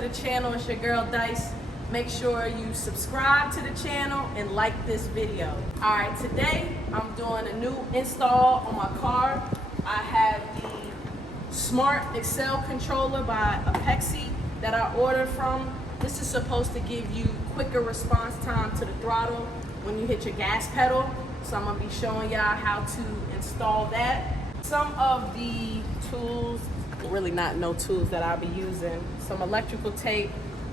to the channel. It's your girl Dice. Make sure you subscribe to the channel and like this video. All right, today I'm doing a new install on my car. I have the Smart Accel controller by APEXi that I ordered from. This is supposed to give you quicker response time to the throttle when you hit your gas pedal. So I'm gonna be showing y'all how to install that. Some of the tools, really not no tools that I'll be using. Some electrical tape,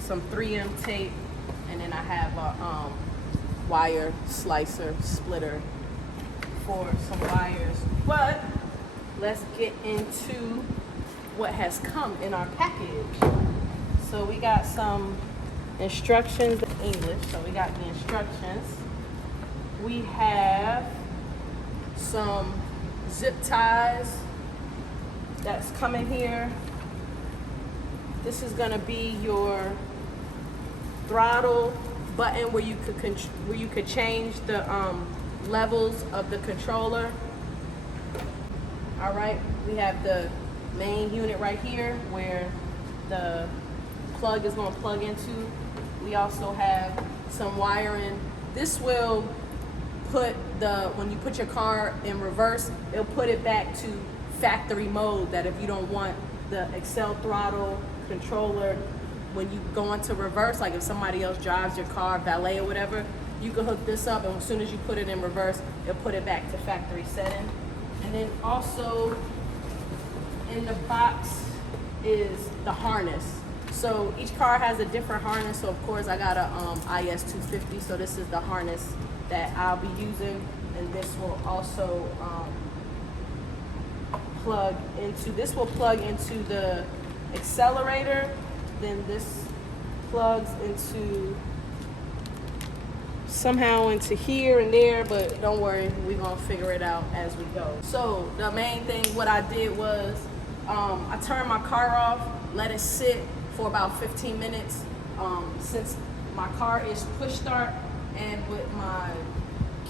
some 3M tape, and then I have a wire slicer splitter for some wires. But let's get into what has come in our package. So we got some instructions in English. So we got the instructions. We have some zip ties that's coming here. This is gonna be your throttle button where you could change the levels of the controller. All right, we have the main unit right here where the plug is going to plug into. We also have some wiring. This will put when you put your car in reverse, it'll put it back to factory mode, that if you don't want the Accel throttle controller when you go into reverse, like if somebody else drives your car, valet or whatever, you can hook this up, and as soon as you put it in reverse, it'll put it back to factory setting. And then also in the box is the harness. So each car has a different harness. So of course I got a IS 250, so this is the harness that I'll be using, and this will also plug into the accelerator. Then this plugs into somehow into here and there, but don't worry, we're gonna figure it out as we go. So the main thing, what I did was I turned my car off, let it sit for about 15 minutes. Since my car is push start, and with my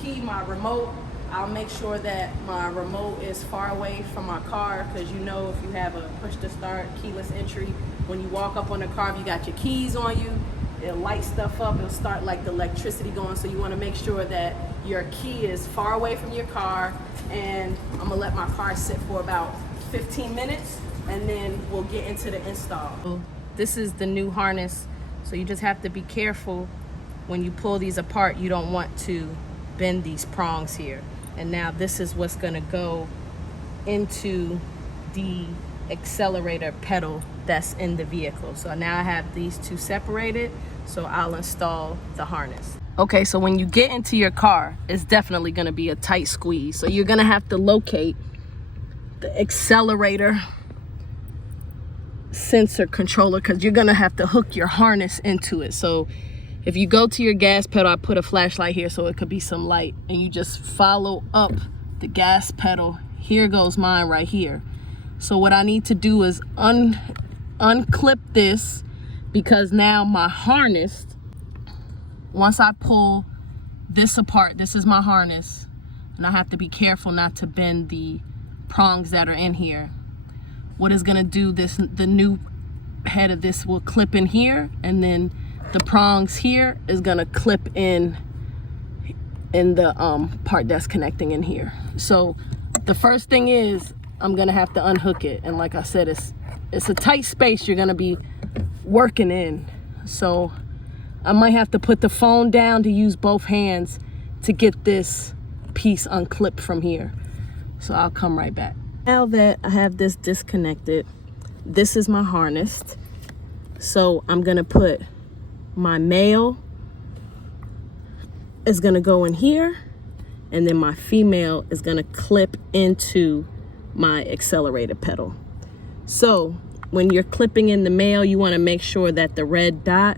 key, my remote, I'll make sure that my remote is far away from my car, because you know if you have a push to start keyless entry, when you walk up on the car, if you got your keys on you, it'll light stuff up, it'll start like the electricity going. So you want to make sure that your key is far away from your car. And I'm gonna let my car sit for about 15 minutes, and then we'll get into the install. This is the new harness, so you just have to be careful when you pull these apart. You don't want to bend these prongs here. And now this is what's gonna go into the accelerator pedal that's in the vehicle. So now I have these two separated, so I'll install the harness. Okay, so when you get into your car, it's definitely gonna be a tight squeeze. So you're gonna have to locate the accelerator sensor controller, because you're gonna have to hook your harness into it. So if you go to your gas pedal, I put a flashlight here so it could be some light, and you just follow up the gas pedal. Here goes mine right here. So what I need to do is unclip this, because now my harness, once I pull this apart, this is my harness, and I have to be careful not to bend the prongs that are in here. What is gonna do this, the new head of this will clip in here, and then the prongs here is gonna clip in the part that's connecting in here. So the first thing is I'm gonna have to unhook it, and like I said, it's a tight space you're gonna be working in. So I might have to put the phone down to use both hands to get this piece unclipped from here. So I'll come right back. Now that I have this disconnected, this is my harness. So I'm gonna put my male is gonna go in here, and then my female is gonna clip into my accelerator pedal. So when you're clipping in the male, you wanna make sure that the red dot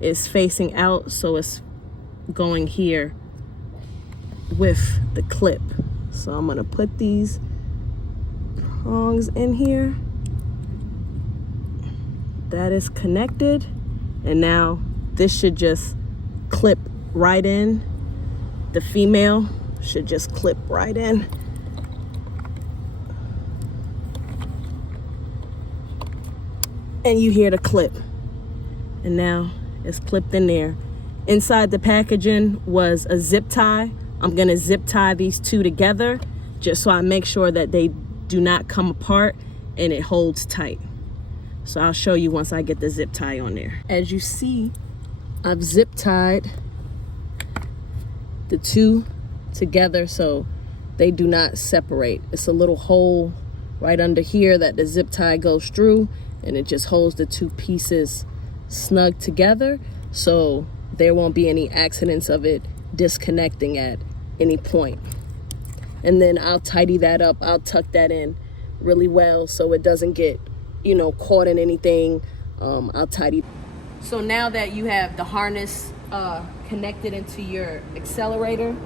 is facing out, so it's going here with the clip. So I'm gonna put these prongs in here. That is connected, and now this should just clip right in. The female should just clip right in. And you hear the clip. and now it's clipped in there. Inside the packaging was a zip tie. I'm gonna zip tie these two together just so I make sure that they do not come apart and it holds tight. So I'll show you once I get the zip tie on there. As you see, I've zip tied the two together so they do not separate. It's a little hole right under here that the zip tie goes through, and it just holds the two pieces snug together so there won't be any accidents of it disconnecting at any point. And then I'll tidy that up. I'll tuck that in really well so it doesn't get, you know, caught in anything. I'll tidy. So now that you have the harness connected into your accelerator,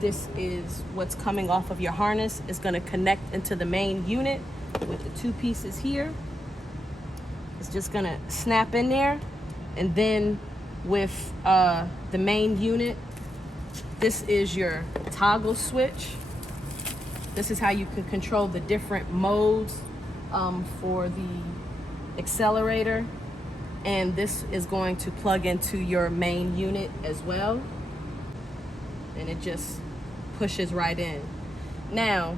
this is what's coming off of your harness. It's gonna connect into the main unit with the two pieces here. It's just gonna snap in there. And then with the main unit, this is your toggle switch. This is how you can control the different modes for the accelerator. And this is going to plug into your main unit as well. And it just pushes right in. Now,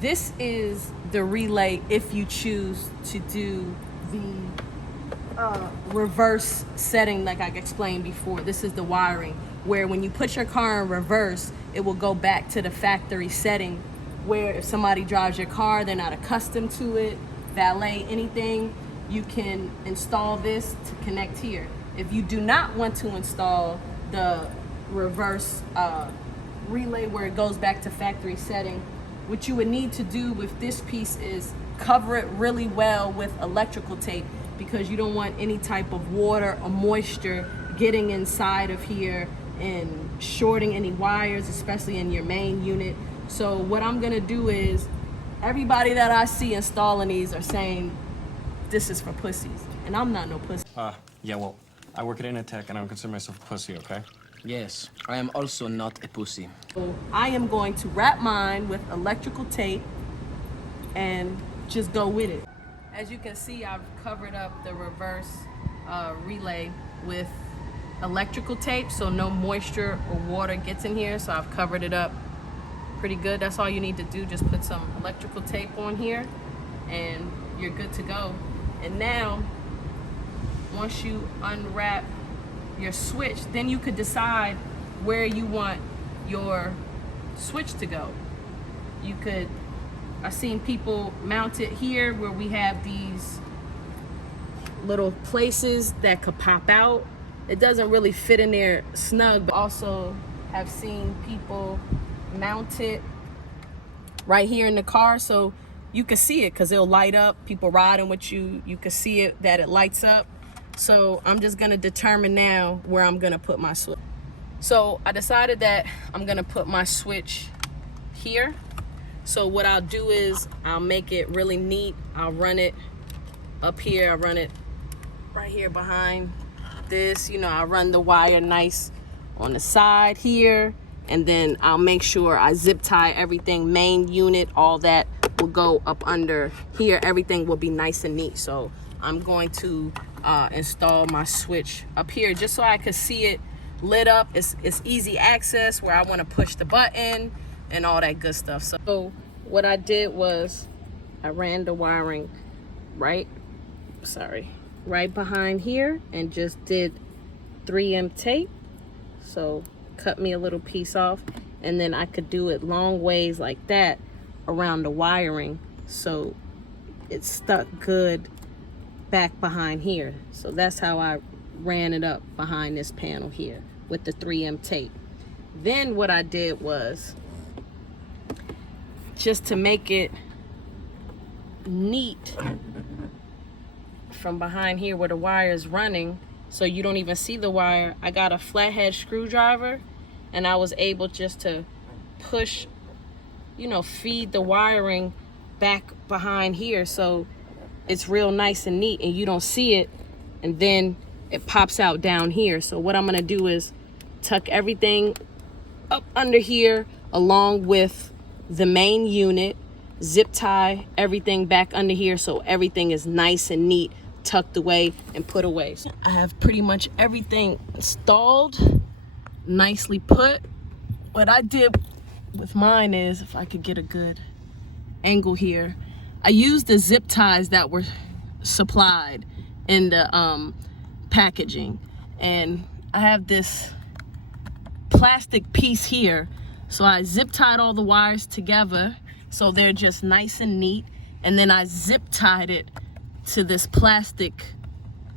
this is the relay if you choose to do the reverse setting like I explained before. This is the wiring where when you put your car in reverse, it will go back to the factory setting where if somebody drives your car, they're not accustomed to it, valet, anything, you can install this to connect here. If you do not want to install the reverse relay where it goes back to factory setting, what you would need to do with this piece is cover it really well with electrical tape because you don't want any type of water or moisture getting inside of here and shorting any wires, especially in your main unit. So what I'm gonna do is, everybody that I see installing these are saying this is for pussies, and I'm not no pussy. Yeah, well, I work at Initech and I don't consider myself a pussy, okay? Yes, I am also not a pussy. So I am going to wrap mine with electrical tape and just go with it. As you can see, I've covered up the reverse relay with electrical tape so no moisture or water gets in here. So I've covered it up pretty good. That's all you need to do. Just put some electrical tape on here and you're good to go. And now, once you unwrap your switch, then you could decide where you want your switch to go. You could, I've seen people mount it here where we have these little places that could pop out. It doesn't really fit in there snug, but also have seen people mount it right here in the car so you can see it because it'll light up. People riding with you, you can see it that it lights up. So I'm just gonna determine now where I'm gonna put my switch. So I decided that I'm gonna put my switch here. So what I'll do is I'll make it really neat. I'll run it up here. I'll run it right here behind this. You know, I'll run the wire nice on the side here. And then I'll make sure I zip tie everything, main unit, all that will go up under here. Everything will be nice and neat. So I'm going to install my switch up here just so I could see it lit up. It's easy access where I want to push the button and all that good stuff. So what I did was I ran the wiring right behind here and just did 3M tape. So cut me a little piece off, and then I could do it long ways like that around the wiring so it's stuck good back behind here. So that's how I ran it up behind this panel here with the 3M tape. Then what I did was, just to make it neat from behind here where the wire is running so you don't even see the wire, I got a flathead screwdriver and I was able just to push, you know, feed the wiring back behind here so it's real nice and neat and you don't see it, and then it pops out down here. So what I'm gonna do is tuck everything up under here along with the main unit, zip tie everything back under here so everything is nice and neat tucked away and put away. I have pretty much everything installed, nicely put. What I did with mine is, if I could get a good angle here, I used the zip ties that were supplied in the packaging, and I have this plastic piece here, so I zip tied all the wires together so they're just nice and neat, and then I zip tied it to this plastic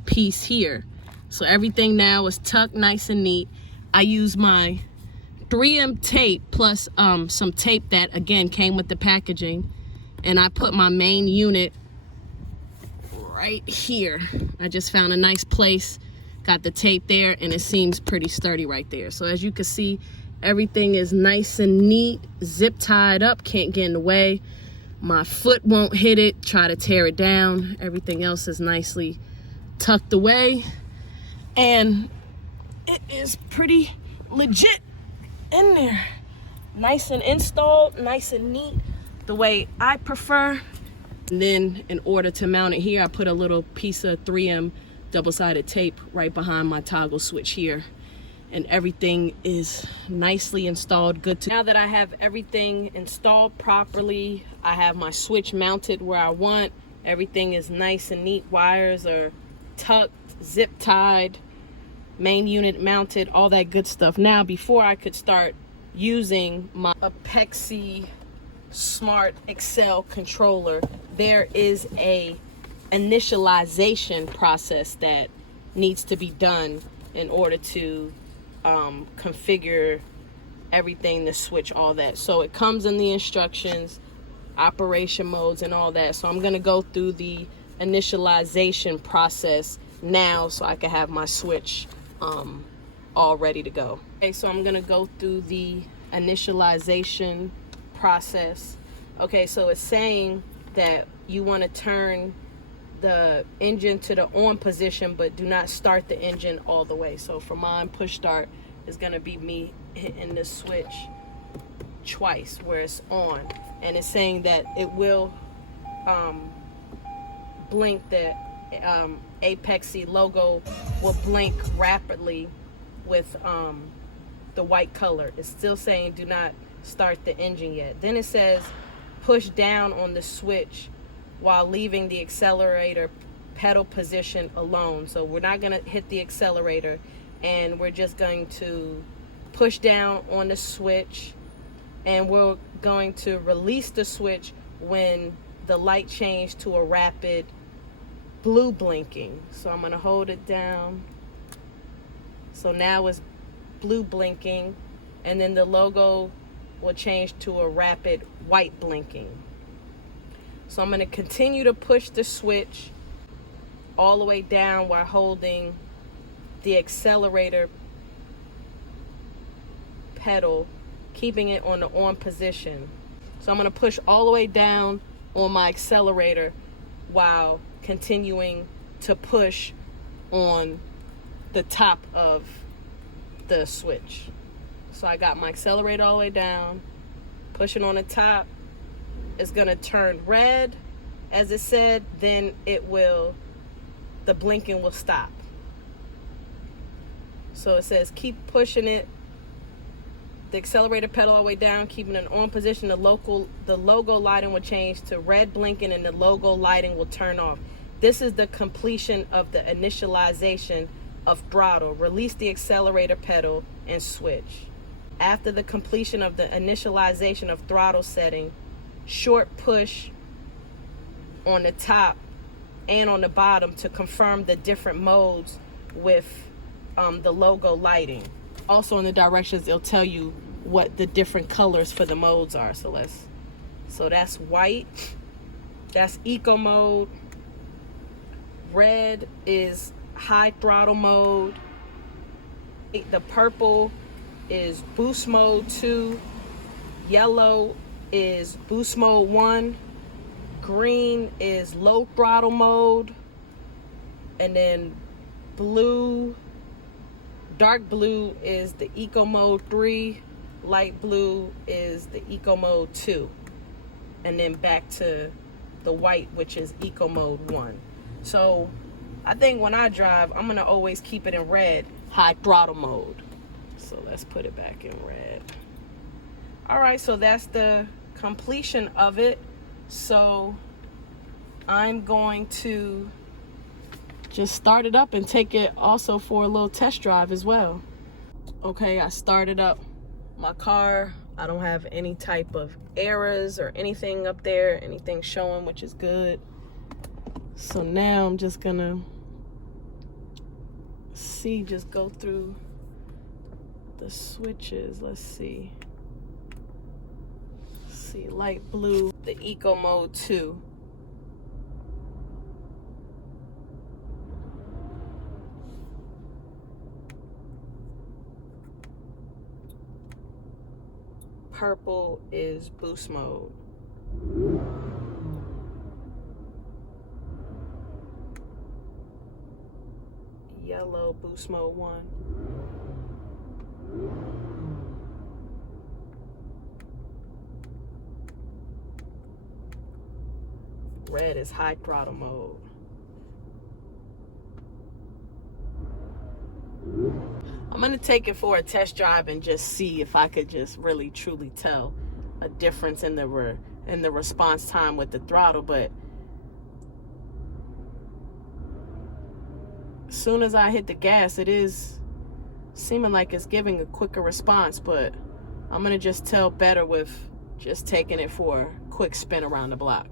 piece here, so everything now is tucked nice and neat. I use my 3M tape plus some tape that again came with the packaging, and I put my main unit right here. I just found a nice place, got the tape there, and it seems pretty sturdy right there. So as you can see, everything is nice and neat, zip tied up, can't get in the way. My foot won't hit it, try to tear it down. Everything else is nicely tucked away, and it is pretty legit in there. Nice and installed, nice and neat, the way I prefer. And then in order to mount it here, I put a little piece of 3M double-sided tape right behind my toggle switch here, and everything is nicely installed, good to. Now that I have everything installed properly, I have my switch mounted where I want. Everything is nice and neat. Wires are tucked, zip tied, main unit mounted, all that good stuff. Now, before I could start using my APEXi Smart Accel controller, there is a initialization process that needs to be done in order to configure everything, the switch, all that. So it comes in the instructions, operation modes and all that. So I'm gonna go through the initialization process now so I can have my switch all ready to go. Okay, so I'm gonna go through the initialization process. Okay, so it's saying that you want to turn the engine to the on position, but do not start the engine all the way. So for mine, push start is going to be me hitting the switch twice where it's on, and it's saying that it will blink. The APEXi logo will blink rapidly with the white color. It's still saying do not start the engine yet. Then it says push down on the switch while leaving the accelerator pedal position alone. So we're not going to hit the accelerator, and we're just going to push down on the switch, and we're going to release the switch when the light changed to a rapid blue blinking. So I'm going to hold it down. So now it's blue blinking, and then the logo will change to a rapid white blinking. So I'm going to continue to push the switch all the way down while holding the accelerator pedal, keeping it on the on position. So I'm going to push all the way down on my accelerator while continuing to push on the top of the switch. So I got my accelerator all the way down, pushing on the top. It's gonna turn red, as it said, then the blinking will stop. So it says keep pushing it, the accelerator pedal all the way down, keeping it on position. The logo lighting will change to red blinking, and the logo lighting will turn off. This is the completion of the initialization of throttle. Release the accelerator pedal and switch. After the completion of the initialization of throttle setting, short push on the top and on the bottom to confirm the different modes with the logo lighting. Also in the directions, it'll tell you what the different colors for the modes are. So that's white, that's eco mode. Red is high throttle mode. The purple is boost mode 2. Yellow is boost mode 1. Green is low throttle mode. And then blue, dark blue is the eco mode 3. Light blue is the eco mode 2. And then back to the white, which is eco mode 1. So I think when I drive, I'm gonna always keep it in red, high throttle mode. So let's put it back in red. All right, so that's the completion of it. So I'm going to just start it up and take it also for a little test drive as well. Okay, I started up my car. I don't have any type of errors or anything up there, anything showing, which is good. So now I'm just gonna just go through the switches. Let's see, light blue, the eco mode 2. Purple is boost mode. Yellow, boost mode 1. Red is high throttle mode. I'm gonna take it for a test drive and just see if I could just really truly tell a difference in the response time with the throttle. But as soon as I hit the gas, it is seeming like it's giving a quicker response, but I'm gonna just tell better with just taking it for a quick spin around the block.